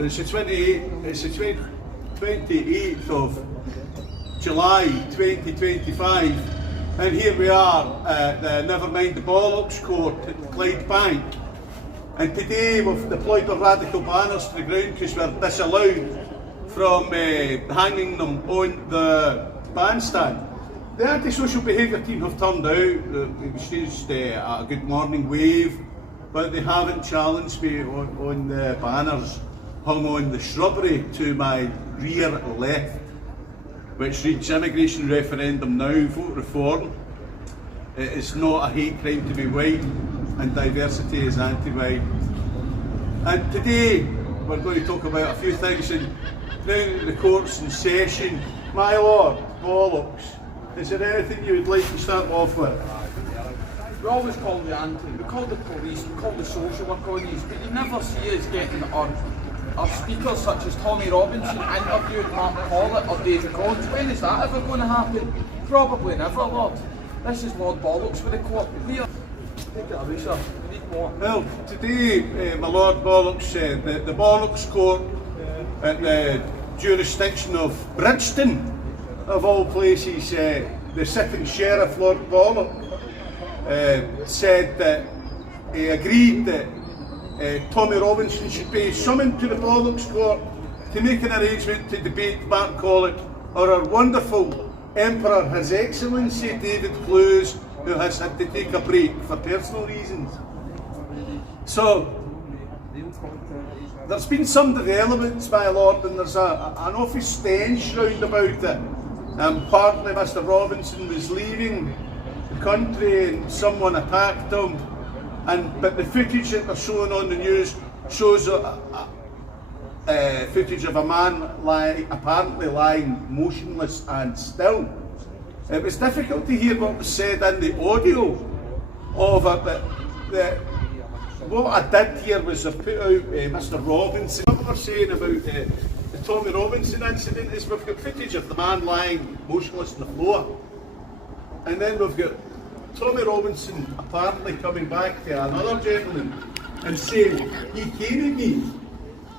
So it's the 28th of July 2025, and here we are at the Nevermind the Bollox Court at Clydebank. And today we've deployed our radical banners to the ground because we're disallowed from hanging them on the bandstand. The antisocial behaviour team have turned out, it was just a good morning wave, but they haven't challenged me on the banners hung on the shrubbery to my rear left, which reads immigration referendum now, vote reform. It is not a hate crime to be white, and diversity is anti-white. And today we're going to talk about a few things, and now that the court's in session, my Lord Bollox, is there anything you would like to start off with? We always call the anti, we call the police, we call the social work on these, but you never see us getting our speakers such as Tommy Robinson interviewed Mark Collett or David Collins. When is that ever going to happen? Probably never, Lord. This is Lord Bollox with the court. Take it away, sir. We need more. Well, today, my Lord Bollox said that the Bollox Court at the jurisdiction of Bridgeton, of all places, the sitting sheriff, Lord Bollox, said that he agreed that Tommy Robinson should be summoned to the Bollox Court to make an arrangement to debate Mark Collett or our wonderful Emperor, His Excellency David Clues, who has had to take a break for personal reasons. So, there's been some developments, my Lord, and there's an awful stench round about it. Partly Mr Robinson was leaving the country and someone attacked him, but the footage that they're showing on the news shows footage of a man apparently lying motionless and still. It was difficult to hear what was said in the audio of it, but what I did hear was I put out Mr Robinson. What we're saying about the Tommy Robinson incident is we've got footage of the man lying motionless on the floor, and then we've got Tommy Robinson apparently coming back to another gentleman and saying, "He came at me."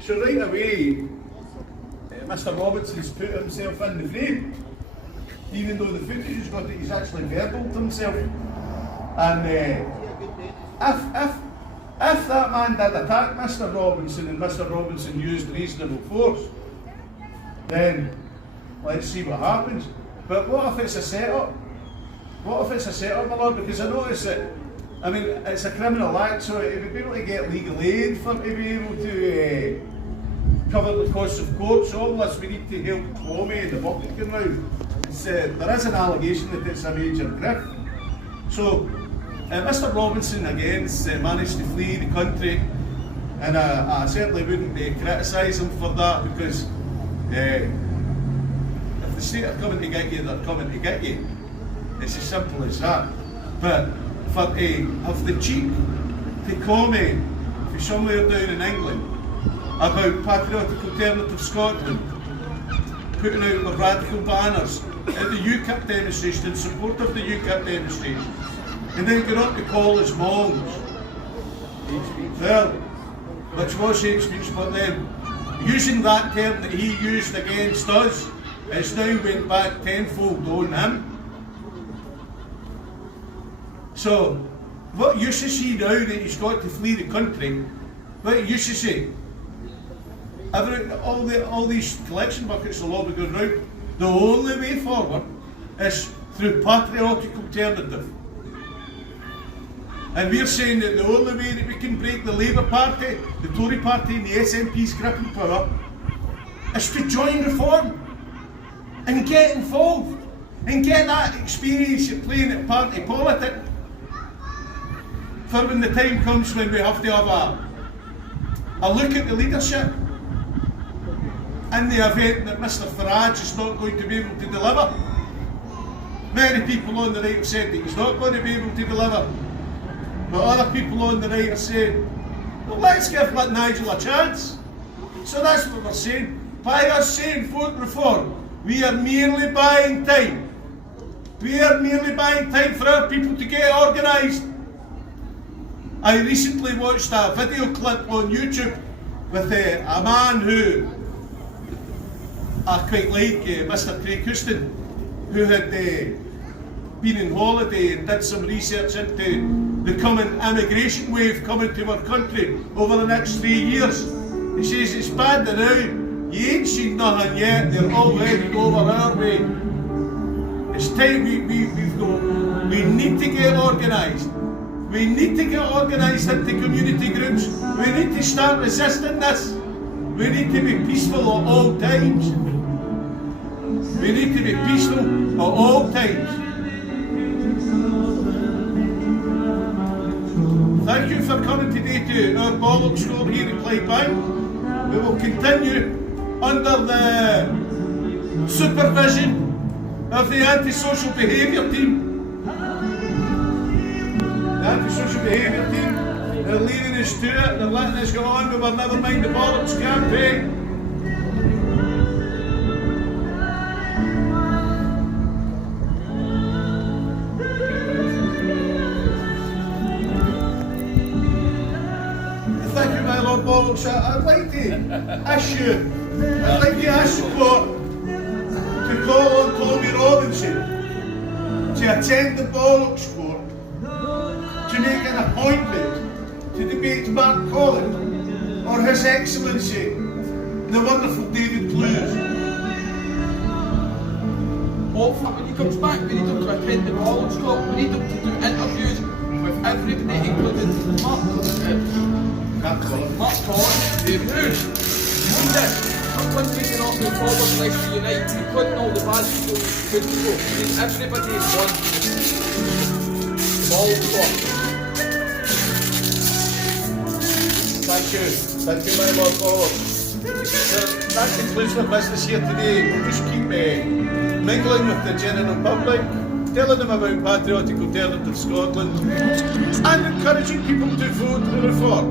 So right away, Mr Robinson's put himself in the frame, even though the footage has got that he's actually verbal to himself. And if that man did attack Mr Robinson and Mr Robinson used reasonable force, then let's see what happens. But what if it's a setup? What if it's a setup, my Lord? Because I notice that, I mean, it's a criminal act, so he would be able to get legal aid for to be able to cover the costs of court. So all this we need to help Tommy and the bucket come out. There is an allegation that it's a major grift. So Mr Robinson again managed to flee the country, and I certainly wouldn't criticise him for that, because if the state are coming to get you, they're coming to get you. It's as simple as that. But for to have the cheek to comment from somewhere down in England about Patriotic Alternative Scotland putting out the radical banners at the UKIP demonstration in support of the UKIP demonstration, and then go up to call us mongs. Well, which was hate speech, but then using that term that he used against us, it's now went back tenfold on him. So, what use is he now that he's got to flee the country? What use is he? All these collection buckets will all be going round. The only way forward is through Patriotic Alternative. And we're saying that the only way that we can break the Labour Party, the Tory Party and the SNP's grip and power is to join Reform and get involved and get that experience of playing at party politics for when the time comes when we have to have a look at the leadership in the event that Mr Farage is not going to be able to deliver. Many people on the right have said that he's not going to be able to deliver. But other people on the right are saying, well, let's give Nigel a chance. So that's what we're saying. By us saying vote reform, we are merely buying time. We are merely buying time for our people to get organised. I recently watched a video clip on YouTube with a man who I quite like, Mr. Craig Houston, who had been on holiday and did some research into the coming immigration wave coming to our country over the next 3 years. He says it's bad now, you ain't seen nothing yet, they're already over our way. It's time we need to get organised. We need to get organised into community groups. We need to start resisting this. We need to be peaceful at all times. We need to be peaceful at all times. Thank you for coming today to our Bollox Court here at Clydebank. We will continue under the supervision of the antisocial behaviour team. The antisocial behaviour team, they're leaving us to it, they're letting us go on with our Never Mind the Bollocks campaign. Thank you, my Lord Bollox. I'd like to ask the court to call on Tommy Robinson to attend the Bollox Court to make an appointment to debate Mark Collett or His Excellency, the wonderful David Clues. When he comes back, we need him to attend the Bollox Court. We need him to do interviews with everybody, including Mark Collett, David Clues. Our country cannot move forward unless we unite, including all the bad people, good people. We need everybody in one. Bollox Court. Thank you, my Lord Bollox. That concludes our business here today. We'll just keep mingling with the general public, telling them about Patriotic Alternative Scotland, and encouraging people to vote for reform.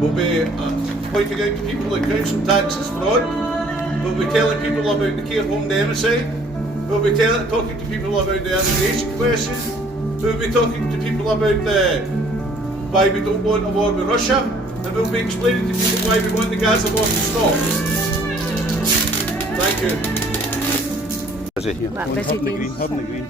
We'll be pointing out to people that council tax is fraud. We'll be telling people about the care home democide. We'll be talking to people about the immigration question. We'll be talking to people about why we don't want a war with Russia. And we'll be explaining to people why we want the Gaza war to stop. Thank you. Having the green.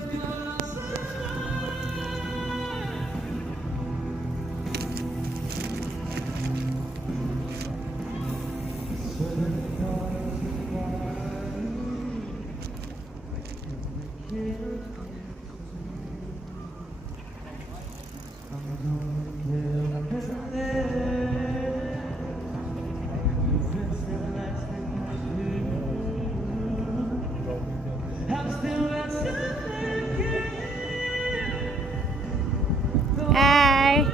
Hi.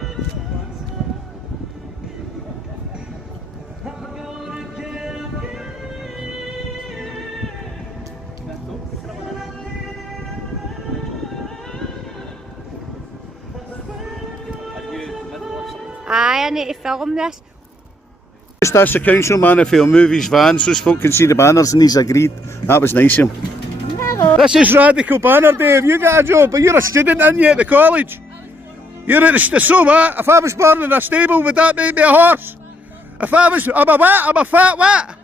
I need to film this. Just asked the councilman if he'll move his van so folk can see the banners, and he's agreed. That was nice of him. Hello. This is Radical Banner Day. Have you got a job? But you're a student, aren't you, at the college? You're at the so what? If I was born in a stable, would that make me a horse? If I was, I'm a what? I'm a fat what?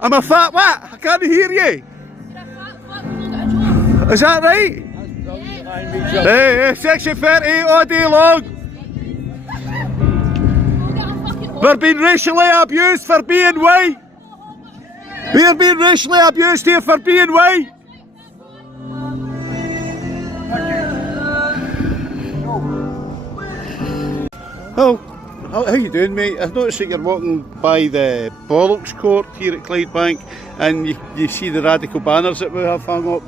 I'm a fat what? I can't hear you. Is that right? Hey, section 38 all day long. We're being racially abused for being white. We're being racially abused here for being white. Oh, how you doing, mate? I've noticed that you're walking by the Bollox Court here at Clydebank, and you see the Radical banners that we have hung up.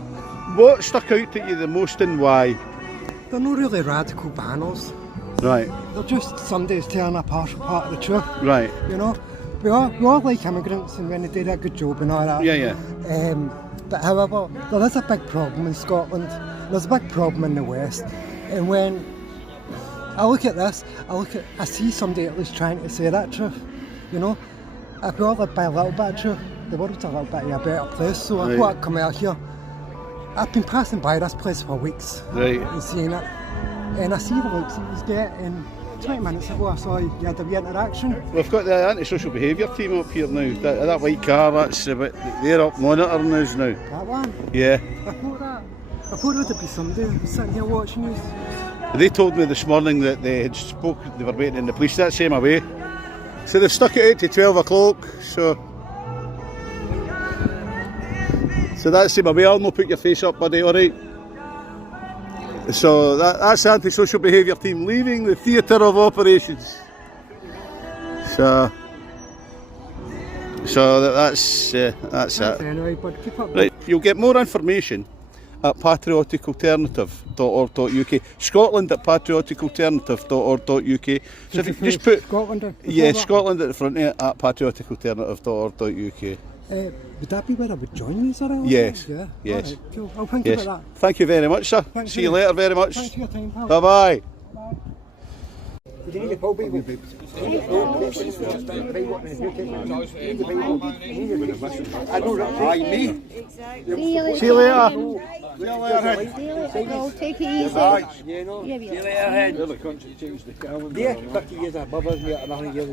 What stuck out to you the most, and why? They're not really radical banners. Right. They're just somebody's telling a partial part of the truth. Right. You know, we all like immigrants and when they do a good job and all that. Yeah. But however, there is a big problem in Scotland. There's a big problem in the West. And when I look at this, I see somebody at least trying to say that truth. You know, if we all live by a little bit of truth, the world's a little bit of a better place. So I thought I'd come out here. I've been passing by this place for weeks. Right. And seeing it. And I see the looks he's getting, 20 minutes ago I saw you had a wee interaction. We've got the anti-social behaviour team up here now. That white car, they're up monitoring us now. That one? Yeah. I thought there'd be somebody sitting here watching us. They told me this morning that they had they were waiting in the police that same away. So they've stuck it out to 12 o'clock, so that's the same away. I'll not put your face up, buddy, alright? So that's the anti-social behaviour team leaving the theatre of operations. So that's it. Anyway, but keep up. Right, you'll get more information at patrioticalternative.org.uk, Scotland at patrioticalternative.org.uk. So if you just put Scotland, Scotland at the front of it, at patrioticalternative.org.uk. Would that be where I would join you, sir? Yes. Yeah. Yes. All right, cool. I'll think about that. Thank you very much, sir. Thanks See you later very much. Thanks for your time, pal. Bye bye. Did you need a call, baby? I know that. Aye, me. See you later. See you later. See you later. Go, take it easy. Yeah, no. Yeah, yeah. They're the country changed the calendar. Yeah, 50 years above us, mate, and 100 years,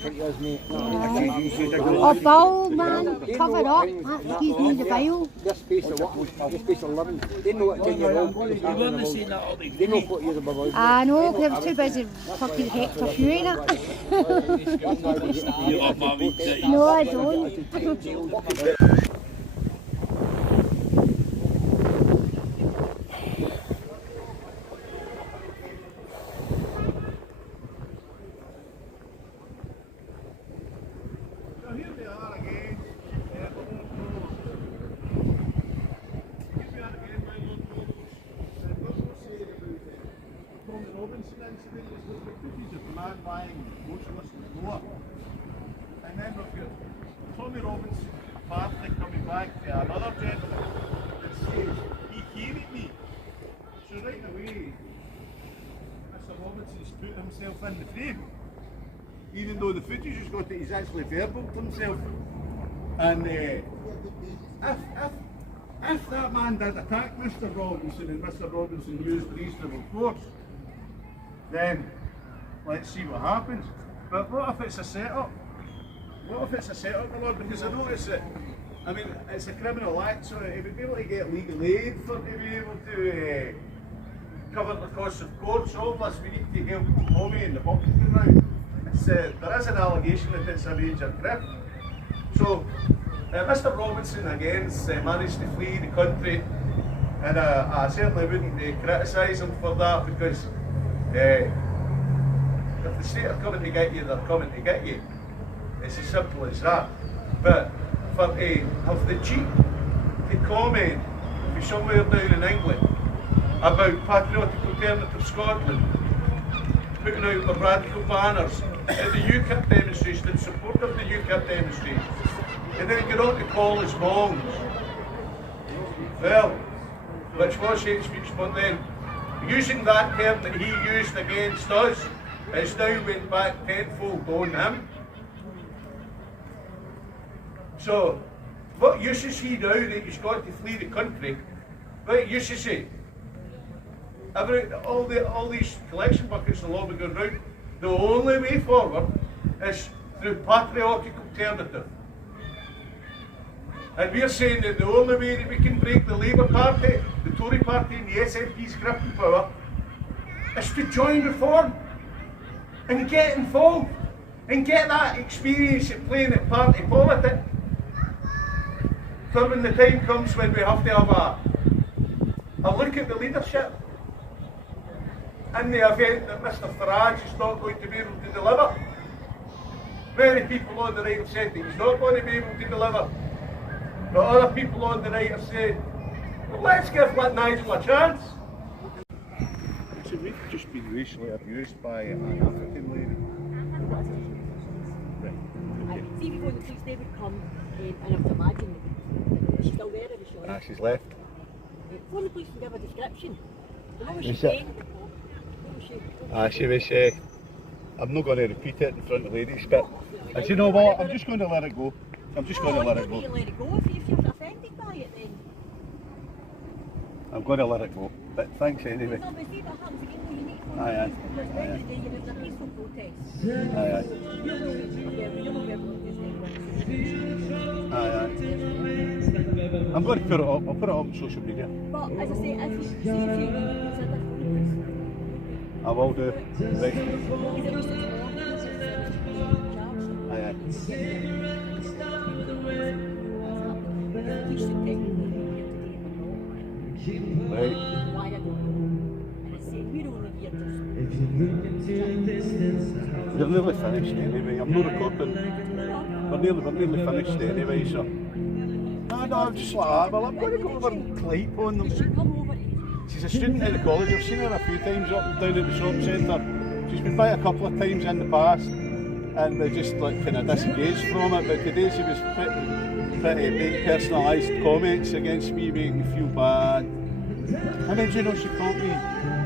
20 years, mate. Oh, foul, man. Cover up. Excuse me, the foul. This space of what? This space of 11. They know what 10-year-old. They know 40 years above us. I know, because I was too busy fucking hector viewing it. No, I don't. And then we've got Tommy Robinson partly coming back to another gentleman that says he hated me. So right away, Mr. Robinson's put himself in the frame. Even though the footage has got it, he's actually verbal to himself. And if that man did attack Mr. Robinson and Mr. Robinson used reasonable force, then let's see what happens. But what if it's a setup? What if it's a setup, my lord? Because I notice that, I mean, it's a criminal act, so he would be able to get legal aid to be able to cover the costs of court. So all of us, we need to help Tommy in the boxing round. There is an allegation that it's a major theft. So Mr. Robinson again managed to flee the country, and I certainly wouldn't criticise him for that, because if the state are coming to get you, they're coming to get you. It's as simple as that. But for have the cheek to comment from somewhere down in England about Patriotic Alternative Scotland putting out the radical banners at the UKIP demonstration in support of the UKIP demonstration, and then get on to call us mongs. Well, which was hate speech, but then using that term that he used against us, it's now went back tenfold on him. So, what use is he now that he's got to flee the country? What use is he? All these collection buckets will all be going round. The only way forward is through Patriotic Alternative. And we're saying that the only way that we can break the Labour Party, the Tory Party and the SNP's grip and power is to join Reform and get involved and get that experience of playing at party politics. So when the time comes when we have to have a look at the leadership, in the event that Mr. Farage is not going to be able to deliver. Many people on the right have said that he's not going to be able to deliver. But other people on the right have said, well, let's give Nigel a chance. So we've just been racially abused by an African lady. Right. Okay. See before the police, they would come, and I would imagine she's still there, are we sure? Ah, she's left. Before the police can give a description, what was she Is it? saying? What was she? She was, I'm not going to repeat it in front of ladies, but and you know what, I'm just going to let it go. I'm just going to let it go. You let it go if you're offended by it then. I'm going to let it go, but thanks anyway. No, but see what happens again, you need to Aye, aye. Because at the end of the day, it was a peaceful protest. Aye, aye. Aye, aye. I'm going to put it up. I'll put it up on social media. But as I say, if you see if you consider phoning I will do. Right. because at least it's more charged. Aye, aye. The police should technically be here today, but not. Right. Why I don't know. And it's saying we're only here You're nearly finished anyway. I'm not recording. We're nearly finished anyway, so. No, I'm just like that. Well, I'm going to go over and clape on them. to come over here. She's a student at the college. I've seen her a few times up and down at the shop centre. She's been by a couple of times in the past, and we just like kind of disengaged from it. But today she was pretty making personalised comments against me, making me feel bad. And then, you know, she called me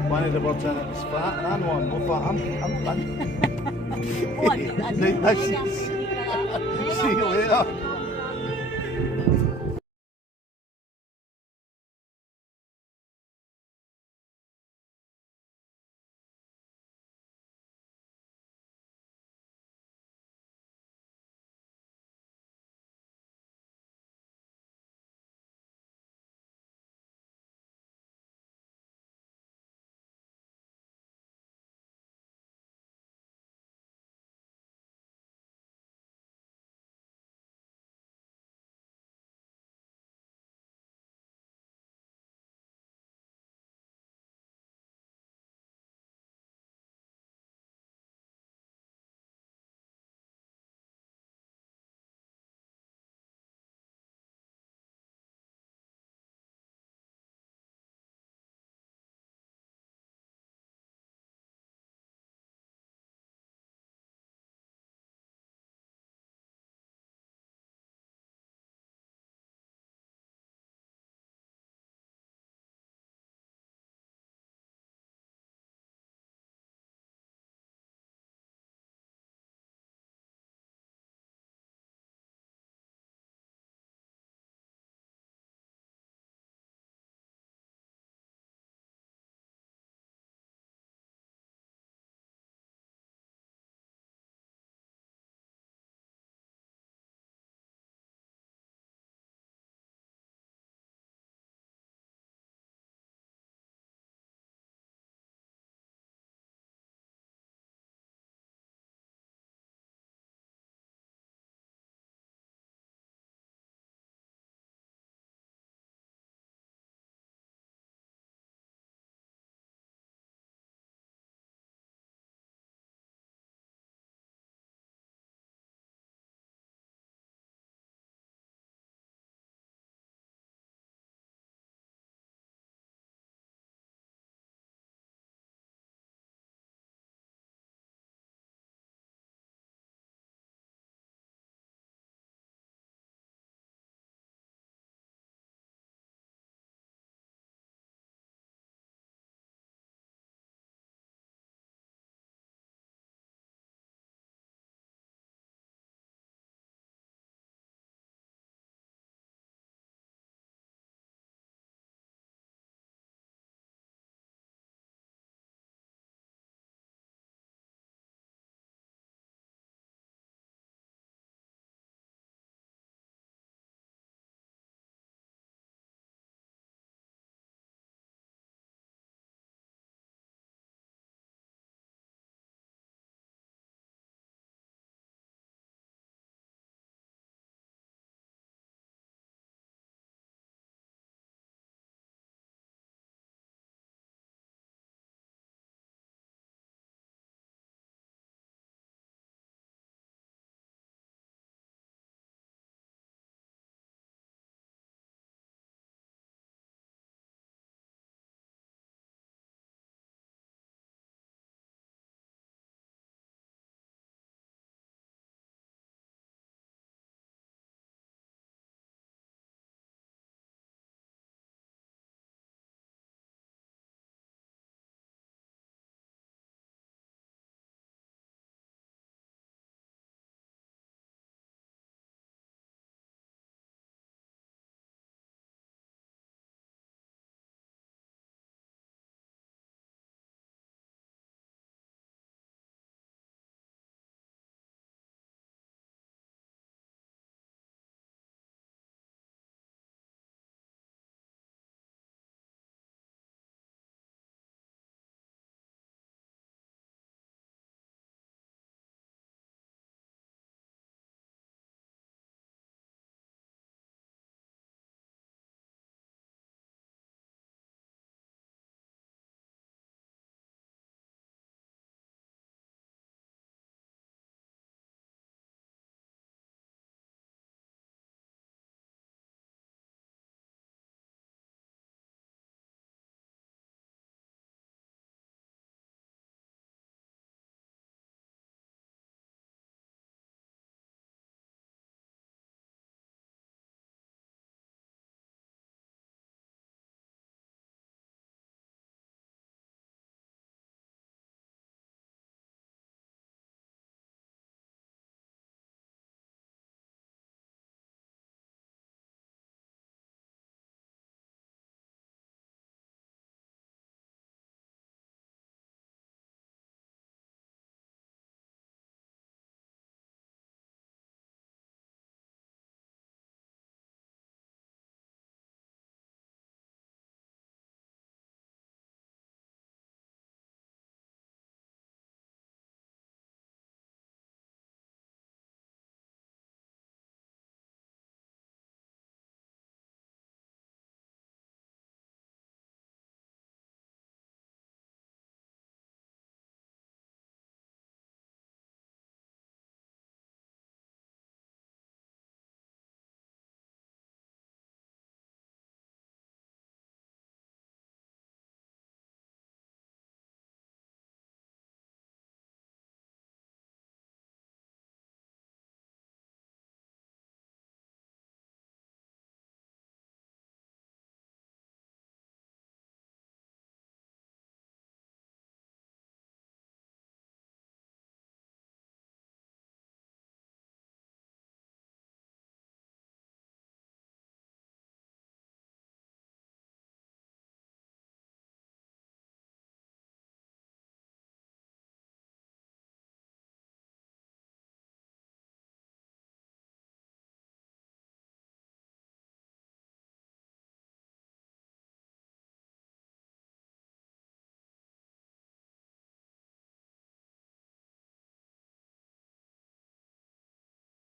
one of the words in it was fat, and I know I'm not fat. I'm thin. Oh, I See you later.